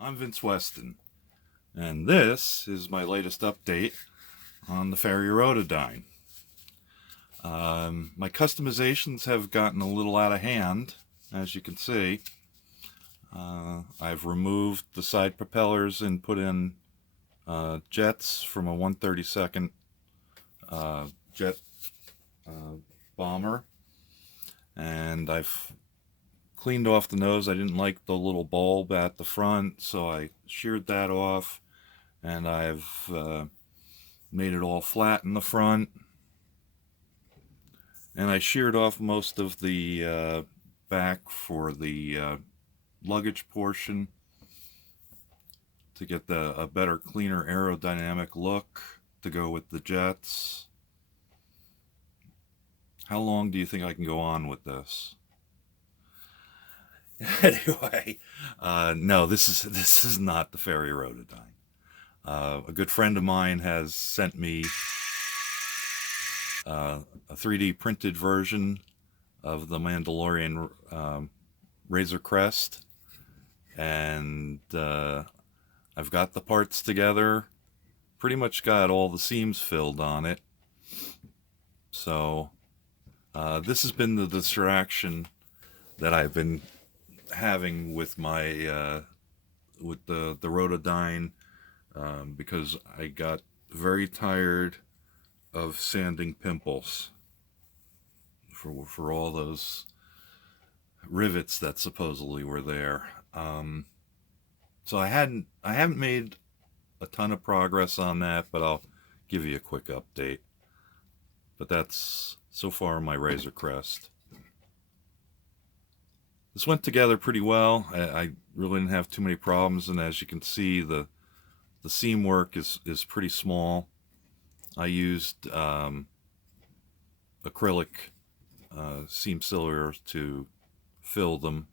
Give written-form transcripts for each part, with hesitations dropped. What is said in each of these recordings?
I'm Vince Weston, and this is my latest update on the Fairey Rotodyne. My customizations have gotten a little out of hand, as you can see. I've removed the side propellers and put in jets from a 1/32 jet uh, bomber, and I've cleaned off the nose. I didn't like the little bulb at the front, so I sheared that off, and I've made it all flat in the front. And I sheared off most of the back for the luggage portion to get a better, cleaner aerodynamic look to go with the jets. How long do you think I can go on with this? Anyway, no, this is not the Fairey Rotodyne. A good friend of mine has sent me a 3D printed version of the Mandalorian Razor Crest, and I've got the parts together. Pretty much got all the seams filled on it. So this has been the distraction that I've been having with my with the Rotodyne, because I got very tired of sanding pimples for all those rivets that supposedly were there. So I haven't made a ton of progress on that, but I'll give you a quick update. But that's so far my Razor Crest. This went together pretty well. I really didn't have too many problems, and as you can see, the seam work is pretty small. I used acrylic seam sealer to fill them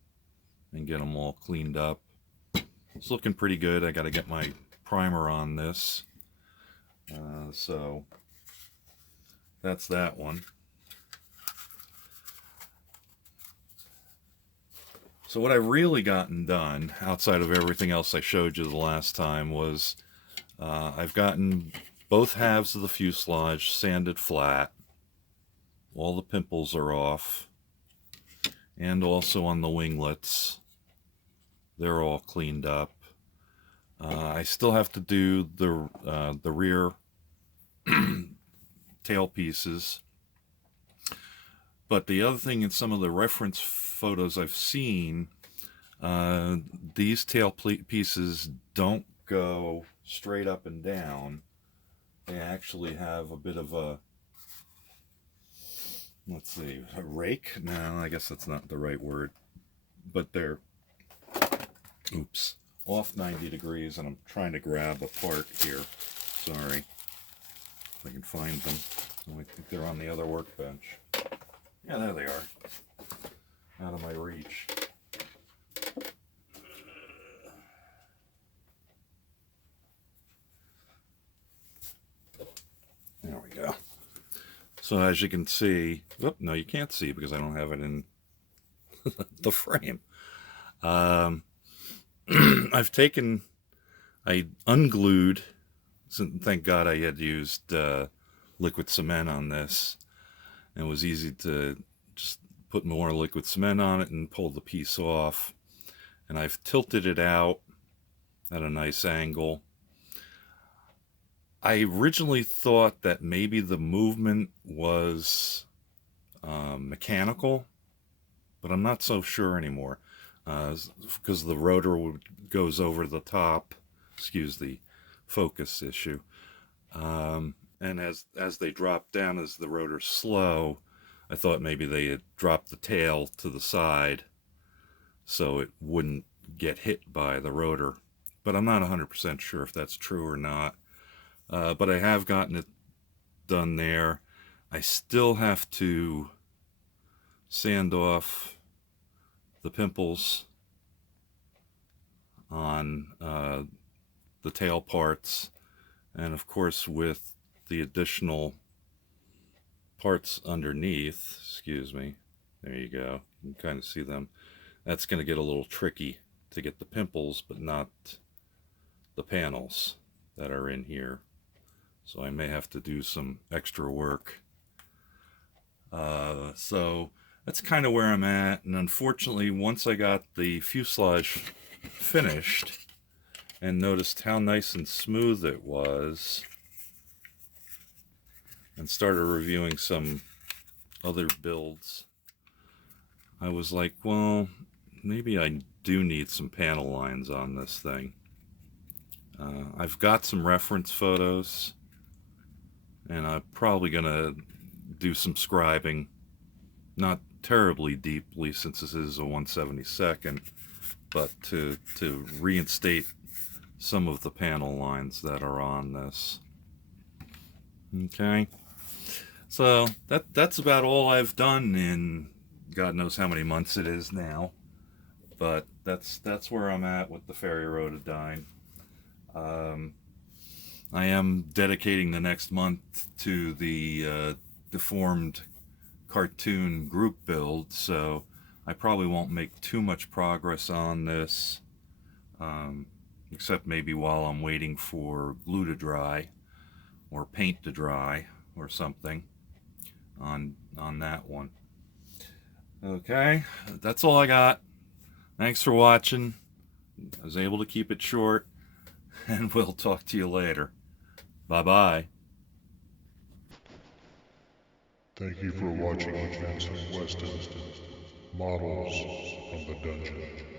and get them all cleaned up. It's looking pretty good. I got to get my primer on this. So that's that one. So what I've really gotten done, outside of everything else I showed you the last time, was I've gotten both halves of the fuselage sanded flat. All the pimples are off. And also on the winglets, they're all cleaned up. I still have to do the rear tail pieces. But the other thing, in some of the reference photos I've seen, these tail pieces don't go straight up and down. They actually have a bit of a, let's see, a rake? No, I guess that's not the right word. But they're, oops, off 90 degrees, and I'm trying to grab a part here. Sorry. If I can find them. Oh, I think they're on the other workbench. Yeah, there they are. Out of my reach. There we go. So as you can see, oh, no, you can't see because I don't have it in the frame. I unglued, thank God I had used liquid cement on this. And it was easy to just put more liquid cement on it and pull the piece off. And I've tilted it out at a nice angle. I originally thought that maybe the movement was mechanical, but I'm not so sure anymore, because the rotor goes over the top. Excuse the focus issue. And as they drop down, as the rotor's slow, I thought maybe they had dropped the tail to the side so it wouldn't get hit by the rotor. But I'm not 100% sure if that's true or not. But I have gotten it done there. I still have to sand off the pimples on the tail parts, and of course with the additional parts underneath, excuse me, there you go, you can kind of see them. That's going to get a little tricky to get the pimples, but not the panels that are in here. So I may have to do some extra work. So that's kind of where I'm at. And unfortunately, once I got the fuselage finished and noticed how nice and smooth it was, and started reviewing some other builds, I was like, well, maybe I do need some panel lines on this thing. I've got some reference photos, and I'm probably gonna do some scribing, not terribly deeply since this is a 1/72nd, but to reinstate some of the panel lines that are on this. Okay, so that's about all I've done in God knows how many months it is now, but that's where I'm at with the Fairey Rotodyne. I am dedicating the next month to the deformed cartoon group build, so I probably won't make too much progress on this, except maybe while I'm waiting for glue to dry or paint to dry or something on that one. Okay, that's all I got. Thanks for watching. I was able to keep it short, and we'll talk to you later. Bye-bye. Thank you for watching Advancing Weston Models from the Dungeon.